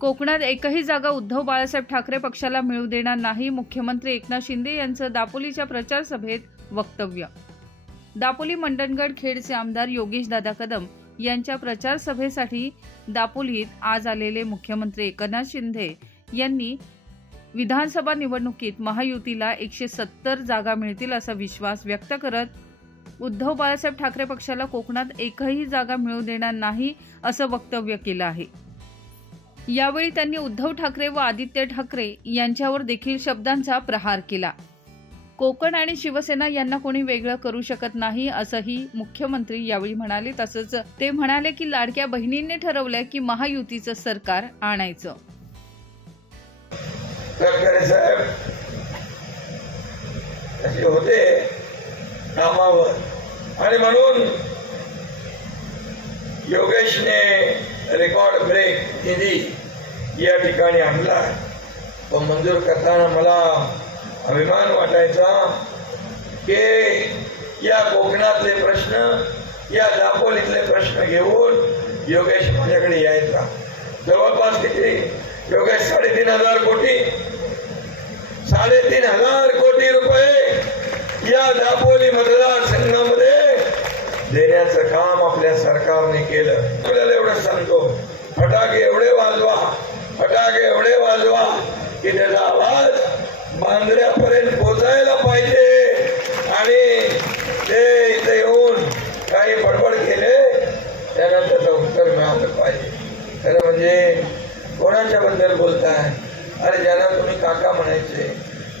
कोकणात एकही जागा उद्धव बाळासाहेब ठाकरे पक्षाला मिळू देणार नाही. मुख्यमंत्री एकनाथ शिंदे यांचं दापोलीच्या प्रचार सभेत वक्तव्य. दापोली मंडणगड खेडचे आमदार योगेश दादा कदम यांच्या प्रचार सभेसाठी दापोलीत आज आलेले मुख्यमंत्री एकनाथ शिंदे यांनी विधानसभा निवडणुकीत महायुतीला 170 जागा मिळतील असा विश्वास व्यक्त करत उद्धव बाळासाहेब ठाकरे पक्षाला कोकणात एकही जागा मिळू देणार नाही असं वक्तव्य केलं आहे. यावेळी त्यांनी उद्धव ठाकरे व आदित्य ठाकरे यांच्यावर देखील शब्दांचा प्रहार केला. कोकण आणि शिवसेना यांना कोणी वेगळं करू शकत नाही असंही मुख्यमंत्री यावेळी म्हणाले. तसंच ते म्हणाले की लाडक्या बहिणींनी ठरवलंय की महायुतीचं सरकार आणायचं. गडकरी साहेब असे होते कामावर आणि म्हणून योगेशने रेकॉर्ड ब्रेक निधी या ठिकाणी आणला. तो मंजूर करताना मला अभिमान वाटायचा की या कोकणातले प्रश्न, या दापोलीतले प्रश्न घेऊन योगेश माझ्याकडे यायचा. जवळपास किती योगेश 3,500 कोटी 3,500 कोटी रुपये या दापोली मतदारसंघामध्ये देण्याचं काम आपल्या सरकारने केलं. आपल्याला एवढं सांगतो, फटाके एवढे वाजवा की त्याचा आवाज बांद्र्यापर्यंत पोहोचायला पाहिजे आणि ते इथे येऊन काही बडबड केले त्यांना त्याचं उत्तर मिळालं पाहिजे. खरं म्हणजे कोणाच्या बद्दल बोलताय? अरे ज्यांना तुम्ही काका म्हणायचे,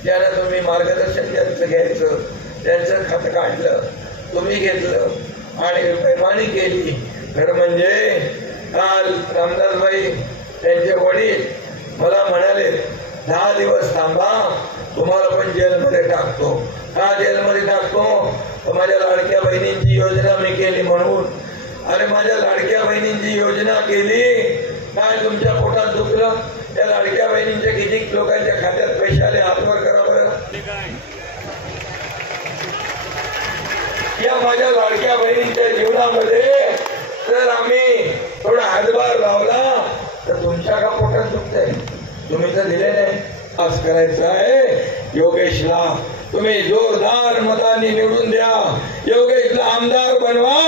ज्यांना तुम्ही मार्गदर्शन त्यांचं घ्यायचं, त्यांचं खातं काढलं, तुम्ही घेतलं आणि बेमानी केली. खरं म्हणजे काल रामदासबाई त्यांचे वडील मला म्हणाले 10 दिवस थांबा, तुम्हाला पण जेलमध्ये टाकतो. का जेलमध्ये टाकतो? तर माझ्या लाडक्या बहिणींची योजना मी केली म्हणून. अरे माझ्या लाडक्या बहिणींची योजना केली, काय तुमच्या पोटात दुखलं? त्या लाडक्या बहिणींच्या किती लोकांच्या खात्यात पैसे आले? हातवर करा बरं. या माझ्या लाडक्या बहिणींच्या जीवनामध्ये जर आम्ही थोडा हातभार लावला तर तुमच्या का पोटात दुखतंय? तुम्ही तर दिले नाही. आज करायचं आहे योगेशला तुम्ही जोरदार मतांनी निवडून द्या. योगेशला आमदार बनवा,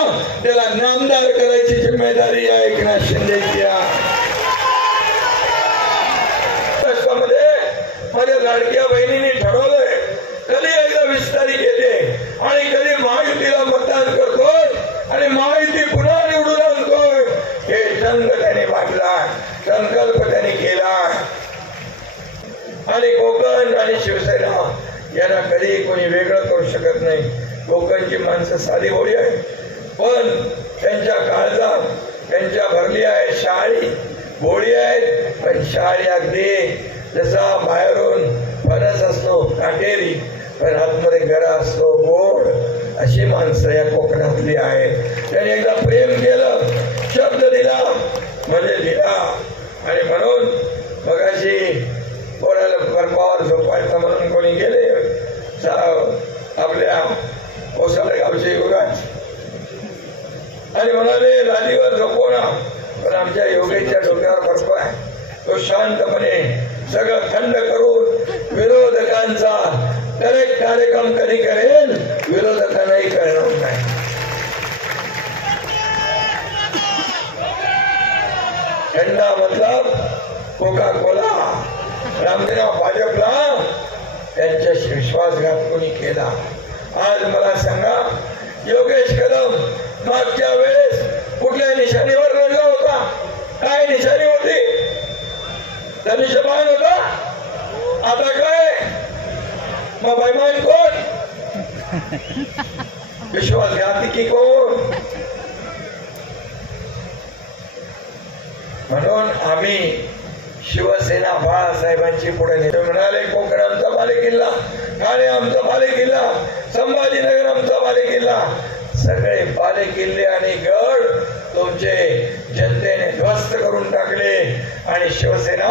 त्याला नामदार करायची जिम्मेदारी या एकनाथ शिंदेची आहे. माझ्या लाडक्या बहिणींनी ठरवलंय कधी एकदा विस्तारित येते आणि कधी महायुतीला मतदान करतोय आणि महायुती पुन्हा निवडून आणतोय. हे संघ त्याने बांधला, संकल्प त्याने केला आणि कोकण आणि शिवसेना यांना कधी कोणी वेगळं करू शकत नाही. कोकणची माणसं साधी भोळी आहे, पण त्यांच्या काळजात त्यांच्या भरली आहे शाळी. भोळी आहेत पण शाळी अगदी जसा बाहेरून फणस असतो काटेरी, पण आतमध्ये गरा असतो गोड, अशी माणसं या कोकणातली आहेत. त्यांनी एकदा प्रेम केलं, शब्द दिला म्हणजे दिला. आणि म्हणून मगाशी कोणाला बर्फावर झोपायचं म्हणून कोणी गेले आपल्या ओसाला गावचे युवराज आणि म्हणाले लादीवर झोपवणा, पण आमच्या योगेशच्या डोक्यावर बर्फ आहे. तो शांतपणे सगळं थंड करून विरोधकांचा करेक्ट कार्यक्रम कधी करेल, विरोधकांनाही कळणार नाही. थंडा मतलब कोका कोला. रामदेव भाजपला त्यांच्याशी विश्वासघात कोणी केला? आज मला सांगा, योगेश कदम मागच्या वेळेस कुठल्या निशाणीवर लढला होता? काय निशाणी होती? धनुष्यबाण होता. आता काय मग बैमान कोण? विश्वासघाती की कोण? म्हणून आम्ही शिवसेना बाळासाहेबांची पुढे नेतो. म्हणाले कोकण आमचा बालेकिल्ला, ठाणे आमचा बालेकिल्ला, संभाजीनगर आमचा बालेकिल्ला. सगळे बालेकिल्ले आणि गड तुमचे जनतेने ध्वस्त करून टाकले आणि शिवसेना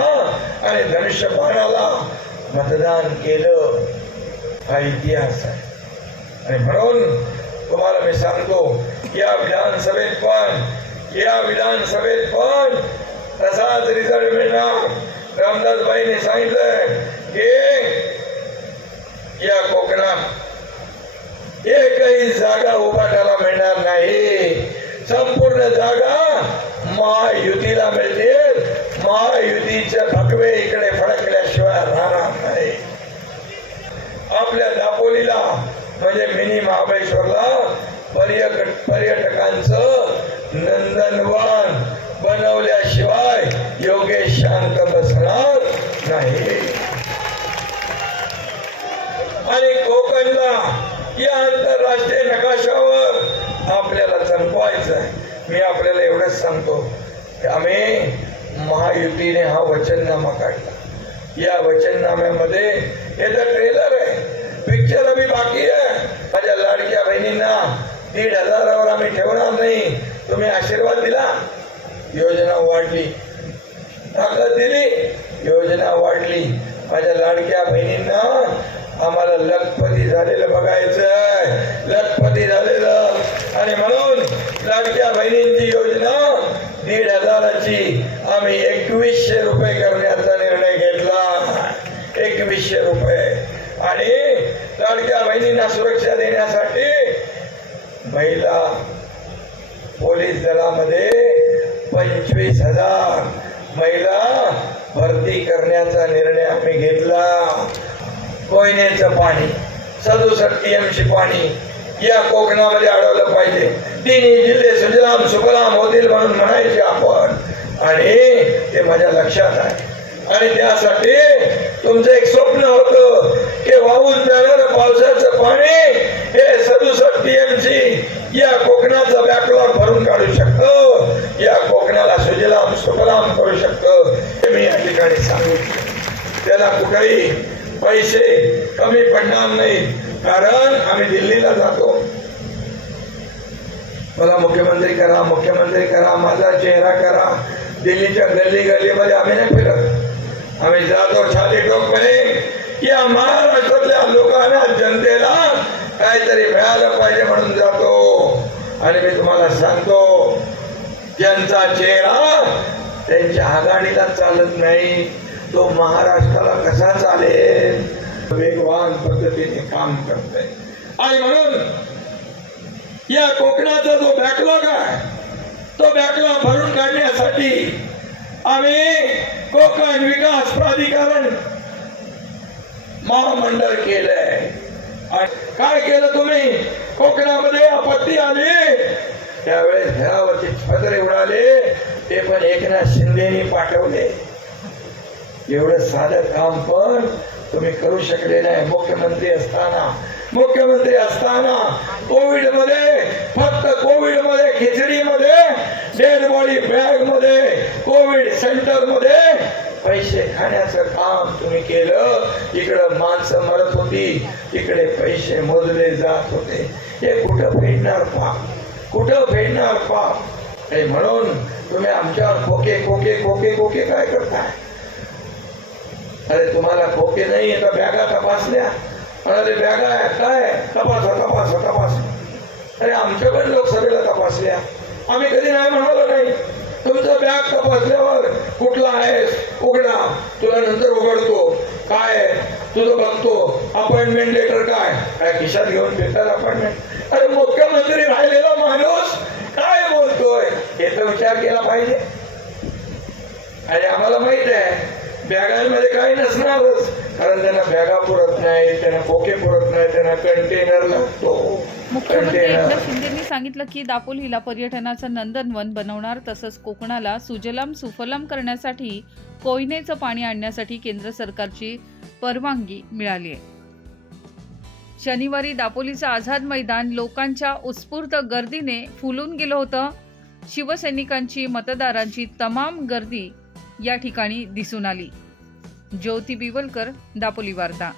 आणि धनुष्यबाणाला मतदान केलं. हा इतिहास आहे. आणि म्हणून तुम्हाला मी सांगतो, या विधानसभेत पण तसाच रिझल्ट मिळणार. रामदासबाईंनी सांगितलं की या कोकणात एकही जागा उभाटाला मिळणार नाही, संपूर्ण जागा महायुतीला मिळतील, महायुतीचे भगवे इकडे फडकल्याशिवाय राहणार नाही. आपल्या दापोलीला म्हणजे मिनी महाबळेश्वरला पर्यटकांचं नंदनवन बनवल्याशिवाय योगेश शांत बसणार नाही. आणि कोकणला या आंतरराष्ट्रीय नकाशावर आपल्याला चमकवायचं आहे. मी आपल्याला एवढंच सांगतो की आम्ही महायुतीने हा वचननामा काढला. या वचननाम्यामध्ये याचा ट्रेलर आहे, पिक्चर अभी बाकी आहे. माझ्या लाडक्या बहिणींना 1,500 आम्ही ठेवणार नाही. तुम्ही आशीर्वाद दिला, योजना वाढली, ताकद दिली, योजना वाढली. माझ्या लाडक्या बहिणींना आम्हाला लखपती झालेलं बघायचं, लखपती झालेलं. आणि म्हणून लाडक्या बहिणींची योजना 1,500ची आम्ही 2,100 रुपये करण्याचा निर्णय घेतला. 2,100 रुपये. आणि लाडक्या बहिणींना सुरक्षा देण्यासाठी महिला पोलीस दलामध्ये 25,000 महिला भरती करण्याचा निर्णय आम्ही घेतला. कोयनेचं पाणी 67 TMC पाणी या कोकणामध्ये अडवलं पाहिजे. 3 जिल्हे सुजलाम सुफलाम होतील म्हणून म्हणायचे आपण, आणि ते माझ्या लक्षात आहे. आणि त्यासाठी तुमचं एक स्वप्न होतं की वाहून जाणारं पावसाचं पाणी हे 67 TMC या कोकणाचा बॅकलॉग भरून काढू शकतं, या कोकणाला सुजलाम सुफलाम करू शकतं. हे मी या ठिकाणी सांगितलं. त्याला कुठेही पैसे कमी पडणार नाहीत, कारण आम्ही दिल्लीला जातो. मला मुख्यमंत्री करा, मुख्यमंत्री करा, माझा चेहरा करा. दिल्लीच्या गल्ली गल्लीमध्ये आम्ही नाही फिरत. आम्ही जातो छाती ठोकपणे या महाराष्ट्रातल्या लोकांना, जनतेला काहीतरी मिळालं पाहिजे म्हणून जातो. आणि मी तुम्हाला सांगतो, ज्यांचा चेहरा त्यांच्या आघाडीला चालत नाही तो महाराष्ट्राला कसा चालेल. वेगवान पद्धतीने काम करतोय. आणि म्हणून या कोकणाचा जो बॅकलॉग आहे तो बॅकलॉग भरून काढण्यासाठी आम्ही कोकण विकास प्राधिकरण महामंडळ केलंय. आणि काय केलं तुम्ही, कोकणामध्ये आपत्ती आली त्यावेळेस घरावरचे पत्रे उडाले, ते पण एकनाथ शिंदेनी पाठवले. एवढं साधं काम पण तुम्ही करू शकले नाही. मुख्यमंत्री असताना कोविड मध्ये, फक्त कोविड मध्ये, खिचडीमध्ये, डेड बॉडी बॅग मध्ये, कोविड सेंटर मध्ये पैसे खाण्याचं काम तुम्ही केलं. इकडं माणसं मरत होती, तिकडे पैसे मोजले जात होते. हे कुठं फेडणार पाप, कुठं फेडणार पाप. म्हणून तुम्ही आमच्यावर खोके खोके खोके खोके काय करताय. अरे तुम्हाला खोके नाही तर बॅगा तपासल्या, म्हणाले बॅगा काय तपासा तपासा तपासा. अरे आमच्याकडे लोकसभेला तपासल्या, आम्ही कधी नाही म्हणालो नाही. तुमचं बॅग तपासल्यावर कुठला आहेस उघडा, तुला नंतर उघडतो. काय तुझं बघतो, अपॉइंटमेंट लेटर काय काय खिशात घेऊन फिरतात अपॉइंटमेंट. अरे मुख्यमंत्री राहिलेला माणूस काय बोलतोय हे तर विचार केला पाहिजे. आणि आम्हाला माहित आहे बॅगांमध्ये काही नसणारच, कारण त्यांना बॅगा पुरत नाही, त्यांना खोके पुरत नाही, त्यांना कंटेनर लागतो. मुख्यमंत्री एकनाथ शिंदेंनी सांगितलं की दापोलीला पर्यटनाचं नंदनवन बनवणार, तसंच कोकणाला सुजलाम सुफलाम करण्यासाठी कोयनेचं पाणी आणण्यासाठी केंद्र सरकारची परवानगी मिळाली आहे. शनिवारी दापोलीचं आझाद मैदान लोकांच्या उत्स्फूर्त गर्दीने फुलून गेलं होतं. शिवसैनिकांची, मतदारांची तमाम गर्दी या ठिकाणी दिसून आली. ज्योती बिवलकर, दापोली वार्ता.